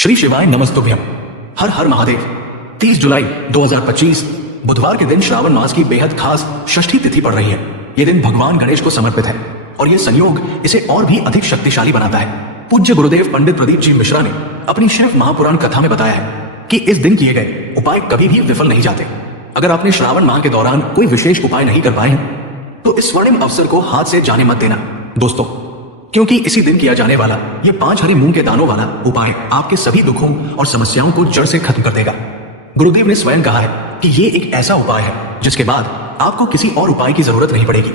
श्री शिवाय नमस्तुभ्यम। हर हर महादेव। 30 जुलाई 2025 बुधवार के दिन श्रावण मास की बेहद खास षष्ठी तिथि पड़ रही है। ये दिन भगवान गणेश को समर्पित है और ये संयोग इसे और भी अधिक शक्तिशाली बनाता है। पूज्य गुरुदेव पंडित प्रदीप जी मिश्रा ने अपनी शिव महापुराण कथा में बताया है कि इस दिन किए गए उपाय कभी भी विफल नहीं जाते। अगर आपने श्रावण माह के दौरान कोई विशेष उपाय नहीं कर पाए हैं तो इस स्वर्णिम अवसर को हाथ से जाने मत देना दोस्तों, क्योंकि इसी दिन किया जाने वाला ये 5 हरे मूंग के दानों वाला उपाय आपके सभी दुखों और समस्याओं को जड़ से खत्म कर देगा। गुरुदेव ने स्वयं कहा है कि ये एक ऐसा उपाय है जिसके बाद आपको किसी और उपाय की जरूरत नहीं पड़ेगी।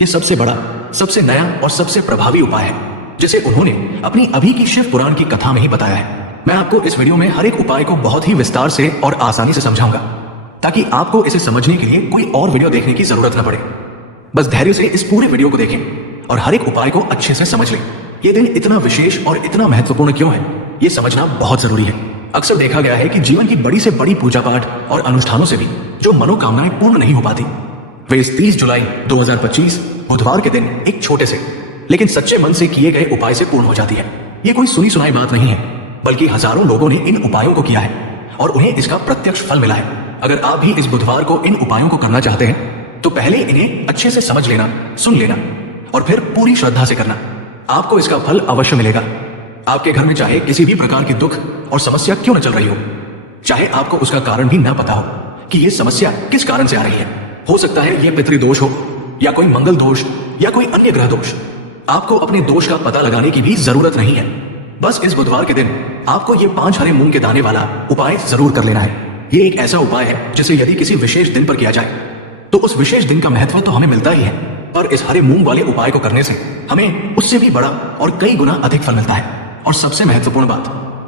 ये सबसे बड़ा, सबसे नया और सबसे प्रभावी उपाय है जिसे उन्होंने अपनी अभी की शिव पुराण की कथा में ही बताया है। मैं आपको इस वीडियो में हर एक उपाय को बहुत ही विस्तार से और आसानी से समझाऊंगा ताकि आपको इसे समझने के लिए कोई और वीडियो देखने की जरूरत न पड़े। बस धैर्य से इस पूरे वीडियो को देखें और हर एक उपाय को अच्छे से समझ लें। ये दिन इतना विशेष और इतना महत्वपूर्ण क्यों है, ये समझना बहुत जरूरी है। अक्सर देखा गया है कि जीवन की बड़ी से बड़ी पूजा पाठ और अनुष्ठानों से भी जो मनोकामनाएं पूर्ण नहीं हो पाती, वे इस 30 जुलाई 2025 बुधवार के दिन एक छोटे से लेकिन सच्चे मन से किए गए उपाय से पूर्ण हो जाती है। ये कोई सुनी सुनाई बात नहीं है, बल्कि हजारों लोगों ने इन उपायों को किया है और उन्हें इसका प्रत्यक्ष फल मिला है। अगर आप भी इस बुधवार को इन उपायों को करना चाहते हैं तो पहले इन्हें अच्छे से समझ लेना, सुन लेना और फिर पूरी श्रद्धा से करना। आपको इसका फल अवश्य मिलेगा। आपके घर में चाहे किसी भी प्रकार की दुख और समस्या क्यों न चल रही हो, चाहे आपको उसका कारण भी न पता हो कि ये समस्या किस कारण से आ रही है, हो सकता है ये पितृदोष हो या कोई मंगल दोष या कोई अन्य ग्रह दोष, आपको अपने दोष का पता लगाने की भी जरूरत नहीं है। बस इस बुधवार के दिन आपको ये 5 हरे मूंग के दाने वाला उपाय जरूर कर लेना है। ये एक ऐसा उपाय है जिसे यदि किसी विशेष दिन पर किया जाए तो उस विशेष दिन का महत्व तो हमें मिलता ही है, पर इस हरे मूंग वाले उपाय को करने से हमें उससे भी बड़ा और कई गुना अधिक फल मिलता है। और सबसे महत्वपूर्ण बात,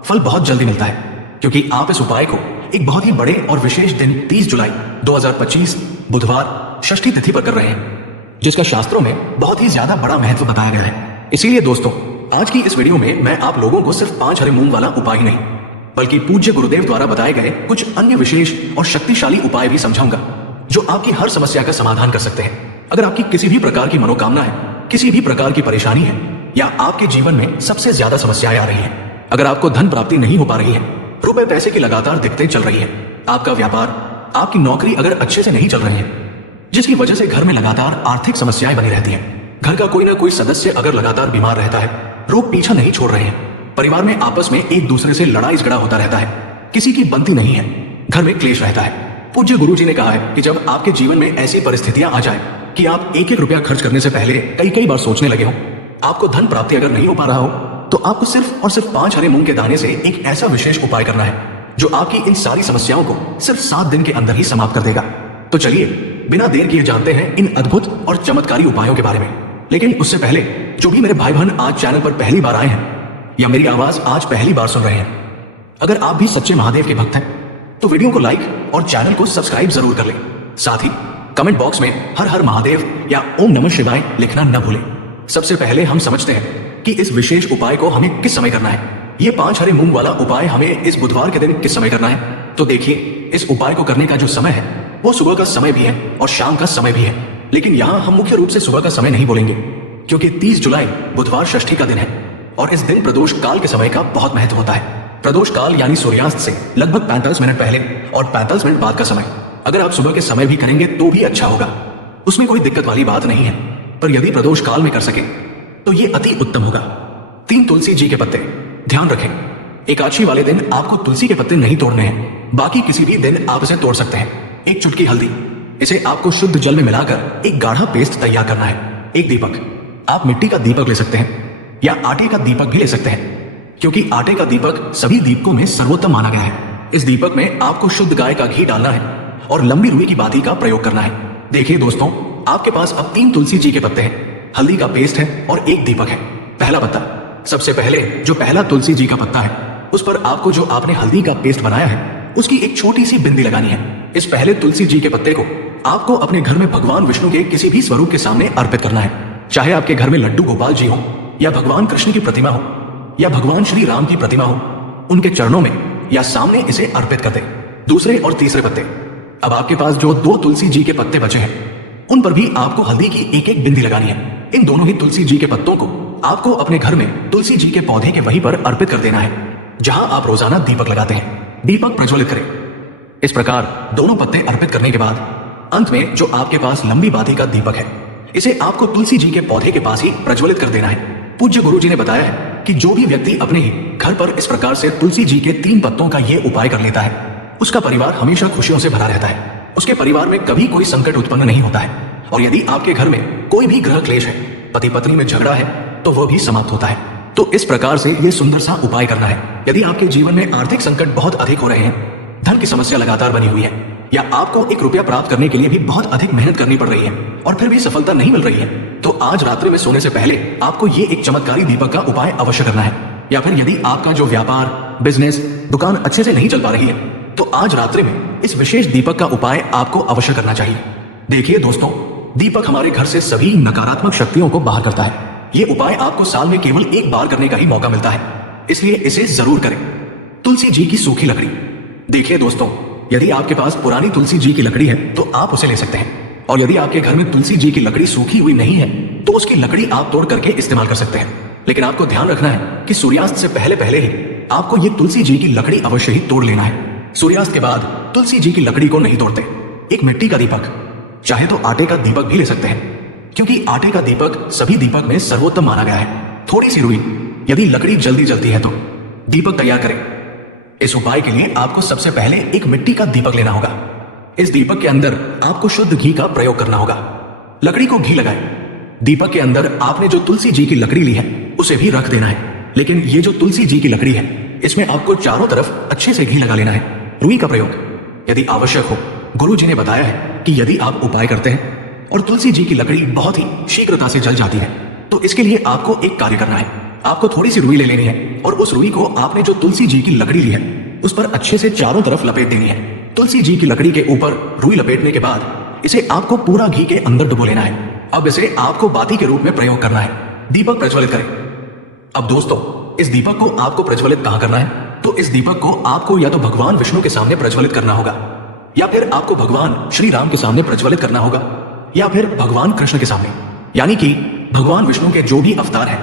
फल बहुत जल्दी मिलता है क्योंकि आप इस उपाय को एक बहुत ही बड़े और विशेष दिन 30 जुलाई 2025 बुधवार षष्ठी तिथि पर कर रहे हैं, जिसका शास्त्रों में बहुत ही ज्यादा बड़ा महत्व बताया गया है। इसीलिए दोस्तों, आज की इस वीडियो में मैं आप लोगों को सिर्फ 5 हरे मूंग वाला उपाय नहीं, बल्कि पूज्य गुरुदेव द्वारा बताए गए कुछ अन्य विशेष और शक्तिशाली उपाय भी समझाऊंगा जो आपकी हर समस्या का समाधान कर सकते हैं। अगर आपकी किसी भी प्रकार की मनोकामना है, किसी भी प्रकार की परेशानी है या आपके जीवन में सबसे ज्यादा समस्याएं आ रही हैं, अगर आपको धन प्राप्ति नहीं हो पा रही है, रुपए पैसे की लगातार दिक्कतें चल रही है, आपका व्यापार, आपकी नौकरी अगर अच्छे से नहीं चल रही है, जिसकी वजह से घर में लगातार आर्थिक समस्याएं बनी रहती हैं, घर का कोई ना कोई सदस्य अगर लगातार बीमार रहता है, रोग पीछा नहीं छोड़ रहे हैं, परिवार में आपस में एक दूसरे से लड़ाई झगड़ा होता रहता है, किसी की बनती नहीं है, घर में क्लेश रहता है, पूज्य गुरु जी ने कहा है कि जब आपके जीवन में ऐसी परिस्थितियां आ जाए कि आप एक एक रुपया खर्च करने से पहले कई बार सोचने लगे हो, आपको धन प्राप्ति अगर नहीं हो पा रहा हो, तो आपको सिर्फ और सिर्फ 5 हरे मूंग के दाने से एक ऐसा विशेष उपाय करना है जो आपकी इन सारी समस्याओं को सिर्फ 7 दिन के अंदर ही समाप्त कर देगा। तो चलिए बिना देर किए जानते हैं इन अद्भुत और चमत्कारी उपायों के बारे में। लेकिन उससे पहले जो भी मेरे भाई बहन आज चैनल पर पहली बार आए हैं या मेरी आवाज आज पहली बार सुन रहे हैं, अगर आप भी सच्चे महादेव के भक्त हैं तो वीडियो को लाइक और चैनल को सब्सक्राइब जरूर कर लें। साथ ही कमेंट बॉक्स में हर हर महादेव या ओम नमः शिवाय लिखना न भूलें। सबसे पहले हम समझते हैं कि इस विशेष उपाय को हमें किस समय करना है। ये 5 हरे मूंग वाला उपाय हमें इस बुधवार के दिन किस समय करना है, तो देखिए, इस उपाय को करने का जो समय है वो सुबह का समय भी है और शाम का समय भी है। लेकिन यहाँ हम मुख्य रूप से सुबह का समय नहीं बोलेंगे क्योंकि 30 जुलाई बुधवार षष्ठी का दिन है और इस दिन प्रदोष काल के समय का बहुत महत्व होता है। प्रदोष काल यानी सूर्यास्त से लगभग 45 मिनट पहले और 45 मिनट बाद का समय। अगर आप सुबह के समय भी करेंगे तो भी अच्छा होगा, उसमें कोई दिक्कत वाली बात नहीं है, पर यदि प्रदोष काल में कर सके तो ये अति उत्तम होगा। 3 तुलसी जी के पत्ते, ध्यान रखें एकादशी वाले दिन आपको तुलसी के पत्ते नहीं तोड़ने हैं, बाकी किसी भी दिन आप इसे तोड़ सकते हैं। 1 चुटकी हल्दी, इसे आपको शुद्ध जल में मिलाकर एक गाढ़ा पेस्ट तैयार करना है। 1 दीपक, आप मिट्टी का दीपक ले सकते हैं या आटे का दीपक भी ले सकते हैं क्योंकि आटे का दीपक सभी दीपकों में सर्वोत्तम माना गया है। इस दीपक में आपको शुद्ध गाय का घी डालना है और लंबी रुई की बाती का प्रयोग करना है। देखिए दोस्तों, आपके पास अब 3 तुलसी जी के पत्ते हैं, हल्दी का पेस्ट है और 1 दीपक है। पहला पत्ता, सबसे पहले जो पहला तुलसी जी का पत्ता है उस पर आपको जो आपने हल्दी का पेस्ट बनाया है उसकी एक छोटी सी बिंदी लगानी है। इस पहले तुलसी जी के पत्ते को आपको अपने घर में भगवान विष्णु के किसी भी स्वरूप के सामने अर्पित करना है। चाहे आपके घर में लड्डू गोपाल जी हो या भगवान कृष्ण की प्रतिमा हो या भगवान श्री राम की प्रतिमा हो, उनके चरणों में या सामने इसे अर्पित कर दे। दूसरे और तीसरे पत्ते, अब आपके पास जो 2 तुलसी जी के पत्ते बचे हैं उन पर भी आपको हल्दी की एक एक बिंदी लगानी है। इन दोनों ही तुलसी जी के पत्तों को आपको अपने घर में तुलसी जी के पौधे के वहीं पर अर्पित कर देना है। जहां आप रोजाना दीपक लगाते हैं। दीपक प्रज्वलित करें। इस प्रकार दोनों पत्ते अर्पित करने के बाद अंत में जो आपके पास लंबी बाधी का दीपक है, इसे आपको तुलसी जी के पौधे के पास ही प्रज्वलित कर देना है। पूज्य गुरु जी ने बताया है कि जो भी व्यक्ति अपने ही घर पर इस प्रकार से तुलसी जी के 3 पत्तों का ये उपाय कर लेता है, उसका परिवार हमेशा खुशियों से भरा रहता है। उसके परिवार में कभी कोई संकट उत्पन्न नहीं होता है। और यदि आपके घर में कोई भी ग्रह क्लेश है, पति पत्नी में झगड़ा है, तो वह भी समाप्त होता है। तो इस प्रकार से ये सुंदर सा उपाय करना है। यदि आपके जीवन में आर्थिक संकट बहुत अधिक हो रहे हैं, धन की समस्या लगातार बनी हुई है, या आपको 1 रुपया प्राप्त करने के लिए भी बहुत अधिक मेहनत करनी पड़ रही है और फिर भी सफलता नहीं मिल रही है, तो आज रात्रि में सोने से पहले आपको ये एक चमत्कारी दीपक का उपाय अवश्य करना है। या फिर यदि आपका जो व्यापार, बिजनेस, दुकान अच्छे से नहीं चल पा रही है, तो आज रात्रि में इस विशेष दीपक का उपाय आपको अवश्य करना चाहिए। देखिए दोस्तों, दीपक हमारे घर से सभी नकारात्मक शक्तियों को बाहर करता है। ये उपाय आपको साल में केवल 1 बार करने का ही मौका मिलता है, इसलिए इसे जरूर करें। तुलसी जी की सूखी लकड़ी। देखिए दोस्तों, यदि आपके पास पुरानी तुलसी जी की लकड़ी है तो आप उसे ले सकते हैं, और यदि आपके घर में तुलसी जी की लकड़ी सूखी हुई नहीं है तो उसकी लकड़ी आप तोड़ करके इस्तेमाल कर सकते हैं। लेकिन आपको ध्यान रखना है कि सूर्यास्त से पहले पहले ही आपको ये तुलसी जी की लकड़ी अवश्य ही तोड़ लेना है। सूर्यास्त के बाद तुलसी जी की लकड़ी को नहीं तोड़ते। एक मिट्टी का दीपक, चाहे तो आटे का दीपक भी ले सकते हैं, क्योंकि आटे का दीपक सभी दीपक में सर्वोत्तम माना गया है। थोड़ी सी रुई, यदि लकड़ी जल्दी जलती है तो दीपक तैयार करें। इस उपाय के लिए आपको सबसे पहले एक मिट्टी का दीपक लेना होगा। इस दीपक के अंदर आपको शुद्ध घी का प्रयोग करना होगा। लकड़ी को घी लगाएं। दीपक के अंदर आपने जो तुलसी जी की लकड़ी ली है उसे भी रख देना है। लेकिन ये जो तुलसी जी की लकड़ी है, इसमें आपको चारों तरफ अच्छे से घी लगा लेना है। रुई का प्रयोग यदि आवश्यक हो, गुरु जी ने बताया है कि यदि आप उपाय करते हैं और तुलसी जी की लकड़ी बहुत ही शीघ्रता से जल जाती है, तो इसके लिए आपको एक कार्य करना है। आपको थोड़ी सी रुई ले लेनी है और उस रुई को आपने जो तुलसी जी की लकड़ी ली है उस पर अच्छे से चारों तरफ लपेट देनी है। तुलसी जी की लकड़ी के ऊपर रुई लपेटने के बाद इसे आपको पूरा घी के अंदर डुबो लेना है। अब इसे आपको बाती के रूप में प्रयोग करना है। दीपक प्रज्वलित करें। अब दोस्तों, इस दीपक को आपको प्रज्वलित कहां करना है? तो इस दीपक को आपको या तो भगवान विष्णु के सामने प्रज्वलित करना होगा, या फिर आपको भगवान श्री राम के सामने प्रज्वलित करना होगा, या फिर भगवान कृष्ण के सामने, यानी कि भगवान विष्णु के जो भी अवतार हैं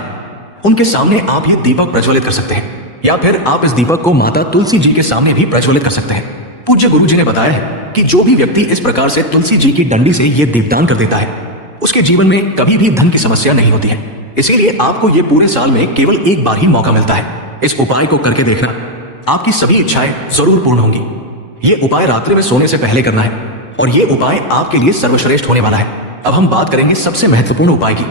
उनके सामने आप ये दीपक प्रज्वलित कर सकते हैं। या फिर आप इस दीपक को माता तुलसी जी के सामने भी प्रज्वलित कर सकते हैं। पूज्य गुरु जी ने बताया है कि जो भी व्यक्ति इस प्रकार से तुलसी जी की डंडी से ये दीपदान कर देता है, उसके जीवन में कभी भी धन की समस्या नहीं होती है। इसीलिए आपको ये पूरे साल में केवल 1 बार ही मौका मिलता है। इस उपाय को करके देखना, आपकी सभी इच्छाएं जरूर पूर्ण होंगी। ये उपाय रात्रि में सोने से पहले करना है, और ये उपाय आपके लिए सर्वश्रेष्ठ होने वाला है। अब हम बात करेंगे सबसे महत्वपूर्ण उपाय की,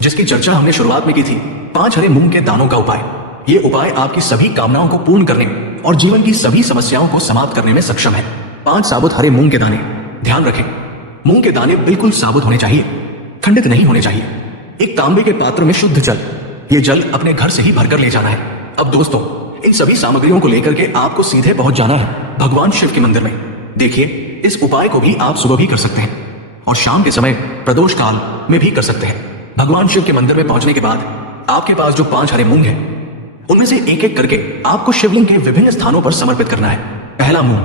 जिसकी चर्चा हमने शुरुआत में की थी, 5 हरे मूंग के दानों का उपाय। ये उपाय आपकी सभी कामनाओं को पूर्ण करने और जीवन की सभी समस्याओं को समाप्त करने में सक्षम है। 5 साबुत हरे मूंग के दाने। ध्यान रखें, मूंग के दाने बिल्कुल साबुत होने चाहिए, खंडित नहीं होने चाहिए। एक तांबे के पात्र में शुद्ध जल, ये जल अपने घर से ही भरकर ले जाना है। अब दोस्तों, इन सभी सामग्रियों को लेकर के आपको सीधे पहुंच जाना है भगवान शिव के मंदिर में। देखिए, इस उपाय को भी आप सुबह भी कर सकते हैं और शाम के समय प्रदोष काल में भी कर सकते हैं। भगवान शिव के मंदिर में पहुंचने के बाद आपके पास जो 5 हरे मूंग हैं, उनमें से एक एक करके आपको शिवलिंग के विभिन्न स्थानों पर समर्पित करना है। पहला मूंग,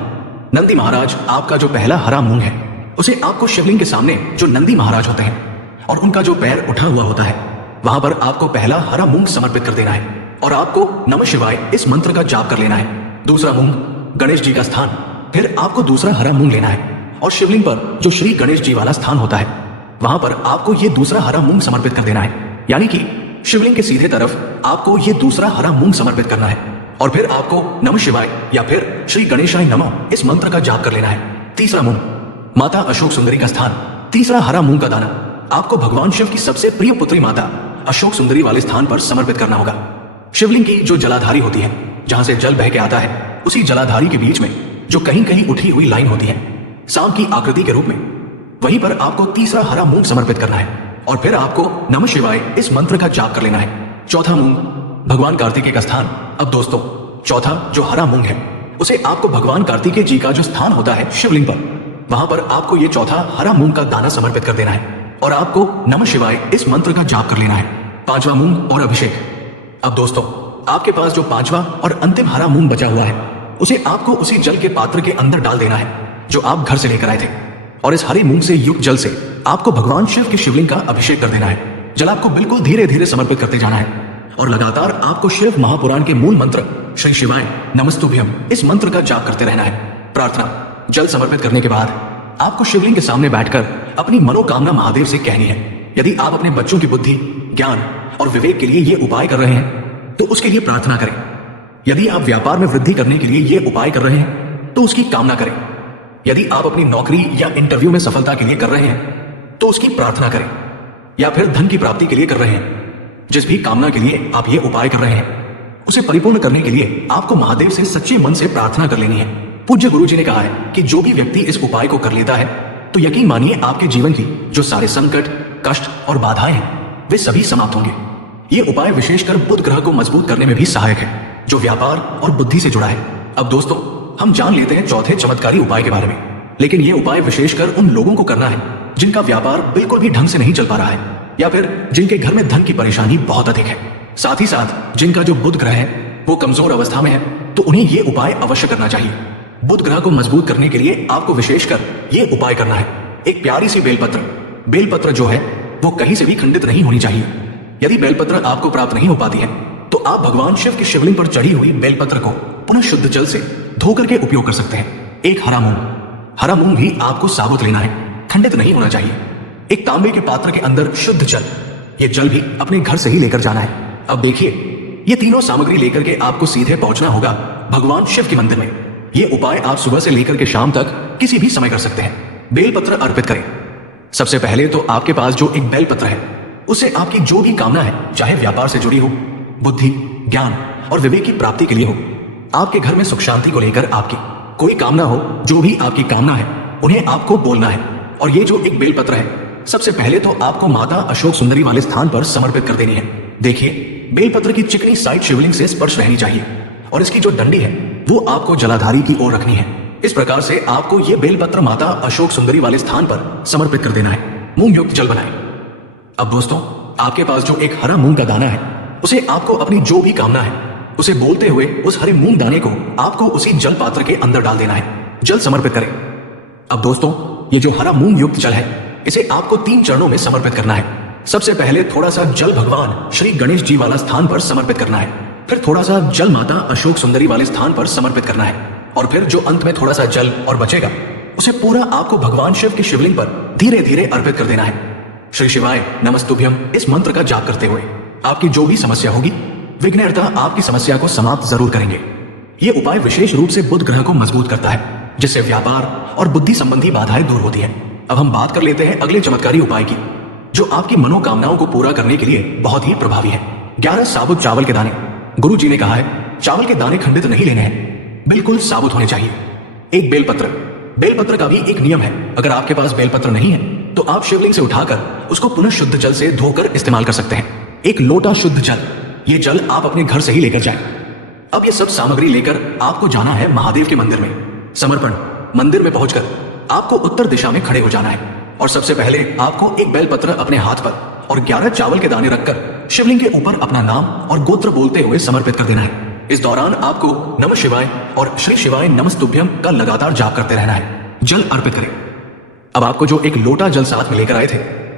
नंदी महाराज आपका जो पहला हरा मूंग है, उसे आपको शिवलिंग के सामने जो नंदी महाराज होते हैं और उनका जो पैर उठा हुआ होता है, वहां पर आपको पहला हरा मूंग समर्पित कर देना है और आपको नमः शिवाय इस मंत्र का जाप कर लेना है। दूसरा मूंग, गणेश जी का स्थान, फिर आपको दूसरा हरा मूंग लेना है और शिवलिंग पर जो श्री गणेश जी वाला स्थान होता है, वहां पर आपको ये दूसरा हरा मूंग समर्पित कर देना है। यानी कि शिवलिंग के सीधे तरफ आपको ये दूसरा हरा मूंग समर्पित करना है और फिर आपको नमः शिवाय या फिर श्री गणेशाय नमः इस मंत्र का जाप कर लेना है। तीसरा मूंग, माता अशोक सुंदरी का स्थान, तीसरा हरा मूंग का दाना आपको भगवान शिव की सबसे प्रिय पुत्री माता अशोक सुंदरी वाले स्थान पर समर्पित करना होगा। शिवलिंग की जो जलाधारी होती है, जहां से जल बह के आता है, उसी जलाधारी के बीच में जो कहीं कहीं उठी हुई लाइन होती है सांप की आकृति के रूप में, वहीं पर आपको तीसरा हरा मूंग समर्पित करना है और फिर आपको नमः शिवाय इस मंत्र का जाप कर लेना है। चौथा मूंग, भगवान कार्तिकेय का स्थान। अब दोस्तों, चौथा जो हरा मूंग है, उसे आपको भगवान कार्तिकेय जी का जो स्थान होता है शिवलिंग पर, वहां पर आपको ये चौथा हरा मूंग का दाना समर्पित कर देना है और आपको नमः शिवाय इस मंत्र का जाप कर लेना है। पांचवा मूंग और अभिषेक। अब दोस्तों, आपके पास जो 5वां और अंतिम हरा मूंग बचा हुआ है, उसे आपको उसी जल के पात्र के अंदर डाल देना है जो आप घर से लेकर आए थे और इस हरे मूंग से युक्त जल से आपको भगवान शिव की शिवलिंग का अभिषेक कर देना है। जल आपको बिल्कुल धीरे धीरे समर्पित करते जाना है और लगातार आपको शिव महापुराण के मूल मंत्र श्री शिवाय नमस्तुभ्यम इस मंत्र का जाप करते रहना है। प्रार्थना जल समर्पित करने के बाद आपको शिवलिंग के सामने बैठकर अपनी मनोकामना महादेव से कहनी है। यदि आप अपने बच्चों की बुद्धि, ज्ञान और विवेक के लिए ये उपाय कर रहे हैं तो उसके लिए प्रार्थना करें। यदि आप व्यापार में वृद्धि करने के लिए ये उपाय कर रहे हैं तो उसकी कामना करें। यदि आप अपनी नौकरी या इंटरव्यू में सफलता के लिए कर रहे हैं तो उसकी प्रार्थना करें। या फिर धन की प्राप्ति के लिए कर रहे हैं, जिस भी कामना के लिए आप ये उपाय कर रहे हैं उसे परिपूर्ण करने के लिए आपको महादेव से सच्चे मन से प्रार्थना कर लेनी है। पूज्य गुरु जी ने कहा है कि जो भी व्यक्ति इस उपाय को कर लेता है तो यकीन मानिए आपके जीवन की जो सारे संकट, कष्ट और बाधाएं हैं वे सभी समाप्त होंगे। ये उपाय विशेषकर बुध ग्रह को मजबूत करने में भी सहायक है, जो व्यापार और बुद्धि से जुड़ा है। अब दोस्तों, हम जान लेते हैं चौथे चमत्कारी उपाय के बारे में। लेकिन ये उपाय विशेषकर उन लोगों को करना है जिनका व्यापार बिल्कुल भी ढंग से नहीं चल पा रहा है, या फिर जिनके घर में धन की परेशानी बहुत अधिक है। साथ ही साथ जिनका जो बुध ग्रह है वो कमजोर अवस्था में है, तो उन्हें ये उपाय अवश्य करना चाहिए। बुध ग्रह को मजबूत करने के लिए आपको विशेषकर ये उपाय करना है। एक प्यारी सी बेलपत्र जो है वो कहीं से भी खंडित नहीं होनी चाहिए। यदि बेलपत्र आपको प्राप्त नहीं हो पाती है तो आप भगवान शिव की शिवलिंग पर चढ़ी हुई बेलपत्र को पुनः शुद्ध जल से धो करके उपयोग कर सकते हैं। एक हरा मूंग भी आपको साबुत लेना है, खंडित नहीं होना चाहिए। एक तांबे के पात्र के अंदर शुद्ध जल, ये जल भी अपने घर से ही लेकर जाना है। अब देखिए, ये तीनों सामग्री लेकर के आपको सीधे पहुंचना होगा भगवान शिव के मंदिर में। ये उपाय आप सुबह से लेकर के शाम तक किसी भी समय कर सकते हैं। बेलपत्र अर्पित करें। सबसे पहले तो आपके पास जो एक बेलपत्र है उसे आपकी जो भी कामना है, चाहे व्यापार से जुड़ी हो, बुद्धि, ज्ञान और विवेक की प्राप्ति के लिए हो, आपके घर में सुख शांति को लेकर आपकी कोई कामना हो, जो भी आपकी कामना है उन्हें आपको बोलना है। और ये जो एक बेलपत्र है सबसे पहले तो आपको माता अशोक सुंदरी वाले स्थान पर समर्पित कर देनी है। देखिए, बेलपत्र की चिकनी साइड शिवलिंग से स्पर्श रहनी चाहिए और इसकी जो डंडी है वो आपको जलाधारी की ओर रखनी है। इस प्रकार से आपको ये बेलपत्र माता अशोक सुंदरी वाले स्थान पर समर्पित कर देना है। मूंग युक्त जल बनाएं। अब दोस्तों, आपके पास जो एक हरा मूंग का दाना है उसे आपको अपनी जो भी कामना है उसे बोलते हुए उस हरे मूंग दाने को आपको उसी जल पात्र के अंदर डाल देना है। जल समर्पित करें। अब दोस्तों, ये जो हरा मूंग युक्त जल है इसे आपको 3 चरणों में समर्पित करना है। सबसे पहले थोड़ा सा जल भगवान श्री गणेश जी वाला स्थान पर समर्पित करना है, फिर थोड़ा सा जल माता अशोक सुंदरी वाले स्थान पर समर्पित करना है, और फिर जो अंत में थोड़ा सा जल और बचेगा उसे पूरा आपको भगवान शिव की शिवलिंग पर धीरे धीरे अर्पित कर देना है। श्री शिवाय नमस्तुभ्यम इस मंत्र का जाप करते हुए आपकी जो भी समस्या होगी, विघ्नहर्ता आपकी समस्या को समाप्त जरूर करेंगे। ये उपाय विशेष रूप से बुध ग्रह को मजबूत करता है, जिससे व्यापार और बुद्धि संबंधी बाधाएं दूर होती हैं। अब हम बात कर लेते हैं अगले चमत्कारी उपाय की, जो आपकी मनोकामनाओं को पूरा करने के लिए बहुत ही प्रभावी है। 11 साबुत चावल के दाने। गुरु जी ने कहा है चावल के दाने खंडित नहीं लेने हैं, बिल्कुल साबुत होने चाहिए। एक बेलपत्र का भी एक नियम है। अगर आपके पास बेलपत्र नहीं है तो आप शिवलिंग से उठाकर उसको पुनः शुद्ध जल से धोकर इस्तेमाल कर सकते हैं। एक लोटा शुद्ध जल, ये जल आप अपने घर से ही लेकर जाएं। अब ये सब सामग्री लेकर आपको जाना है महादेव के मंदिर में। समर्पण। मंदिर में पहुंचकर आपको उत्तर दिशा में खड़े हो जाना है और सबसे पहले आपको एक बेलपत्र अपने हाथ पर और 11 चावल के दाने रखकर शिवलिंग के ऊपर अपना नाम और गोत्र बोलते हुए समर्पित कर देना है। इस दौरान आपको नमः शिवाय और श्री शिवाय नमस्तुभ्यम का लगातार जाप करते रहना है। जल अर्पित करें। अब आपको जो एक लोटा जल साथ में लेकर आए थे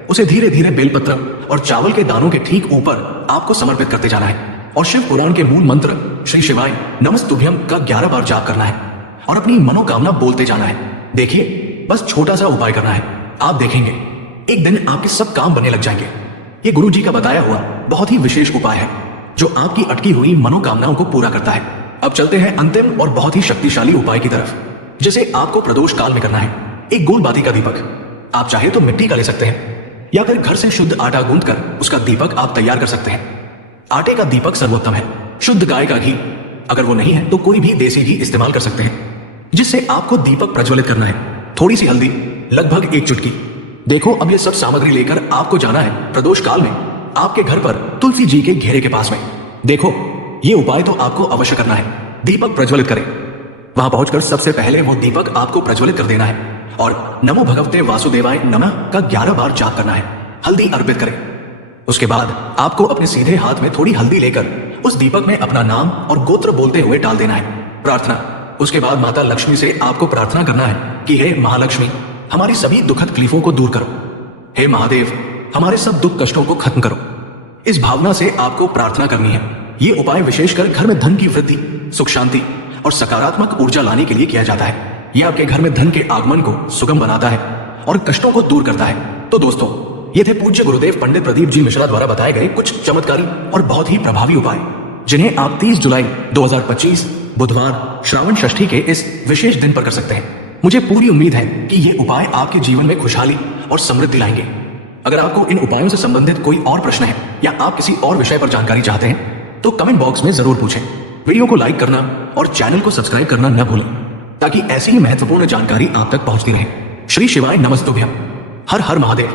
उसे धीरे धीरे बेलपत्र और चावल के दानों के ठीक ऊपर आपको समर्पित करते जाना है और शिव पुराण के मूल मंत्र श्री शिवाय नमस्तुभ्यम का 11 बार जाप करना है और अपनी मनोकामना बोलते जाना है। देखिए, बस छोटा सा उपाय करना है, आप देखेंगे एक दिन आपके सब काम बनने लग जाएंगे। ये गुरु जी का बताया हुआ बहुत ही विशेष उपाय है जो आपकी अटकी हुई मनोकामनाओं को पूरा करता है। अब चलते हैं अंतिम और बहुत ही शक्तिशाली उपाय की तरफ, जिसे आपको प्रदोष काल में करना है। एक गोल बाती का दीपक, आप चाहे तो मिट्टी का ले सकते हैं या फिर घर से शुद्ध आटा गूंथकर उसका दीपक आप तैयार कर सकते हैं। आटे का दीपक सर्वोत्तम है। शुद्ध गाय का घी, अगर वो नहीं है तो कोई भी देसी घी इस्तेमाल कर सकते हैं, जिससे आपको दीपक प्रज्वलित करना है। थोड़ी सी हल्दी, लगभग 1 चुटकी। देखो, अब ये सब सामग्री लेकर आपको जाना है प्रदोष काल में आपके घर पर तुलसी जी के घेरे के पास में। देखो, ये उपाय तो आपको अवश्य करना है। दीपक प्रज्वलित करें। वहां पहुंचकर सबसे पहले वो दीपक आपको प्रज्वलित कर देना है और नमो भगवते वासुदेवाय नमः का 11 बार जाप करना है। हल्दी अर्पित करें। उसके बाद आपको अपने सीधे हाथ में थोड़ी हल्दी लेकर उस दीपक में अपना नाम और गोत्र बोलते हुए डाल देना है। प्रार्थना। उसके बाद माता लक्ष्मी से आपको प्रार्थना करना है कि हे महालक्ष्मी, हमारी सभी दुखद तकलीफों को दूर करो। हे महादेव, हमारे सब दुख कष्टों को खत्म करो। इस भावना से आपको प्रार्थना करनी है। ये उपाय विशेषकर घर में धन की वृद्धि, सुख शांति और सकारात्मक ऊर्जा लाने के लिए किया जाता है। यह आपके घर में धन के आगमन को सुगम बनाता है और कष्टों को दूर करता है। तो दोस्तों, ये थे पूज्य गुरुदेव पंडित प्रदीप जी मिश्रा द्वारा बताए गए कुछ चमत्कारी और बहुत ही प्रभावी उपाय, जिन्हें आप 30 जुलाई 2025 बुधवार श्रावण षष्ठी के इस विशेष दिन पर कर सकते हैं। मुझे पूरी उम्मीद है कि ये उपाय आपके जीवन में खुशहाली और समृद्धि लाएंगे। अगर आपको इन उपायों से संबंधित कोई और प्रश्न है या आप किसी और विषय पर जानकारी चाहते हैं तो कमेंट बॉक्स में जरूर पूछें। वीडियो को लाइक करना और चैनल को सब्सक्राइब करना न भूलें, ताकि ऐसी ही महत्वपूर्ण जानकारी आप तक पहुंचती रहे। श्री शिवाय नमस्तुभ्यम। हर हर महादेव।